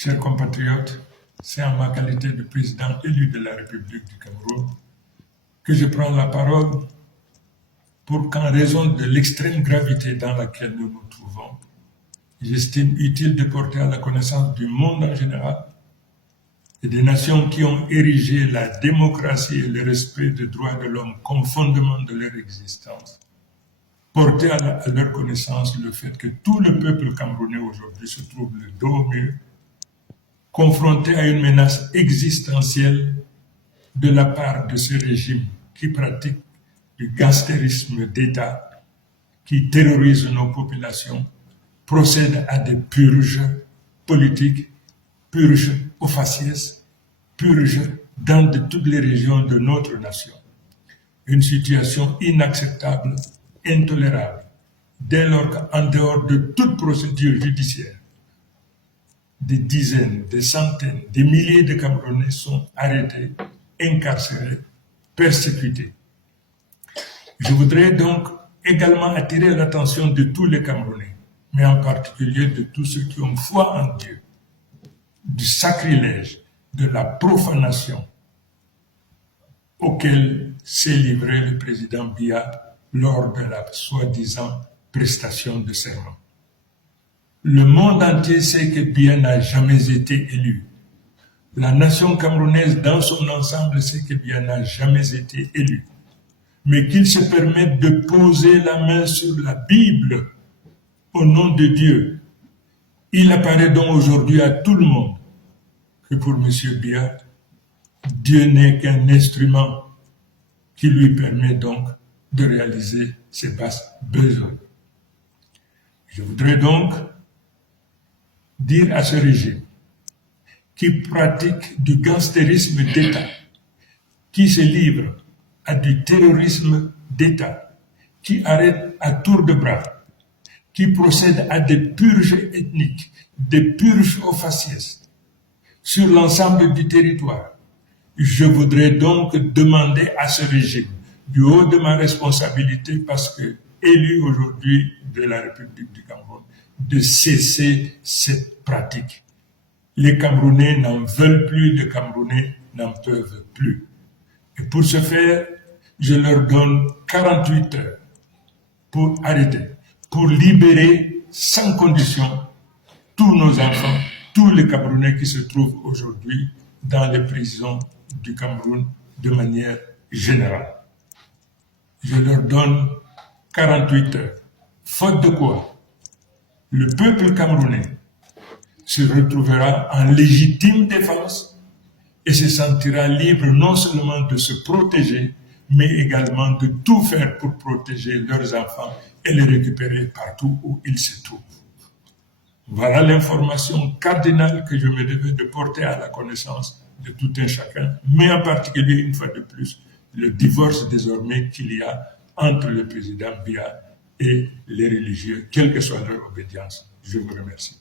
Chers compatriotes, c'est en ma qualité de président élu de la République du Cameroun que je prends la parole pour qu'en raison de l'extrême gravité dans laquelle nous nous trouvons, j'estime utile de porter à la connaissance du monde en général et des nations qui ont érigé la démocratie et le respect des droits de l'homme comme fondement de leur existence, porter à leur connaissance le fait que tout le peuple camerounais aujourd'hui se trouve le dos au mur, confronté à une menace existentielle de la part de ce régime qui pratique du gangstérisme d'État, qui terrorise nos populations, procède à des purges politiques, purges au faciès, purges dans toutes les régions de notre nation. Une situation inacceptable, intolérable, dès lors qu'en dehors de toute procédure judiciaire, des dizaines, des centaines, des milliers de Camerounais sont arrêtés, incarcérés, persécutés. Je voudrais donc également attirer l'attention de tous les Camerounais, mais en particulier de tous ceux qui ont foi en Dieu, du sacrilège, de la profanation auquel s'est livré le président Biya lors de la soi-disant prestation de serment. Le monde entier sait que Biya n'a jamais été élu. La nation camerounaise dans son ensemble sait que Biya n'a jamais été élu. Mais qu'il se permette de poser la main sur la Bible au nom de Dieu. Il apparaît donc aujourd'hui à tout le monde que pour M. Biya, Dieu n'est qu'un instrument qui lui permet donc de réaliser ses basses besoins. Je voudrais donc dire à ce régime qui pratique du gangstérisme d'État, qui se livre à du terrorisme d'État, qui arrête à tour de bras, qui procède à des purges ethniques, des purges au faciès sur l'ensemble du territoire. Je voudrais donc demander à ce régime, du haut de ma responsabilité, parce que élu aujourd'hui de la République du Cameroun, de cesser cette pratique. Les Camerounais n'en veulent plus, les Camerounais n'en peuvent plus. Et pour ce faire, je leur donne 48 heures pour arrêter, pour libérer sans condition tous nos enfants, tous les Camerounais qui se trouvent aujourd'hui dans les prisons du Cameroun de manière générale. Je leur donne 48 heures. Faute de quoi, le peuple camerounais se retrouvera en légitime défense et se sentira libre non seulement de se protéger, mais également de tout faire pour protéger leurs enfants et les récupérer partout où ils se trouvent. Voilà l'information cardinale que je me devais de porter à la connaissance de tout un chacun, mais en particulier, une fois de plus, le divorce désormais qu'il y a entre le président Biya et les religieux, quelle que soit leur obédience. Je vous remercie.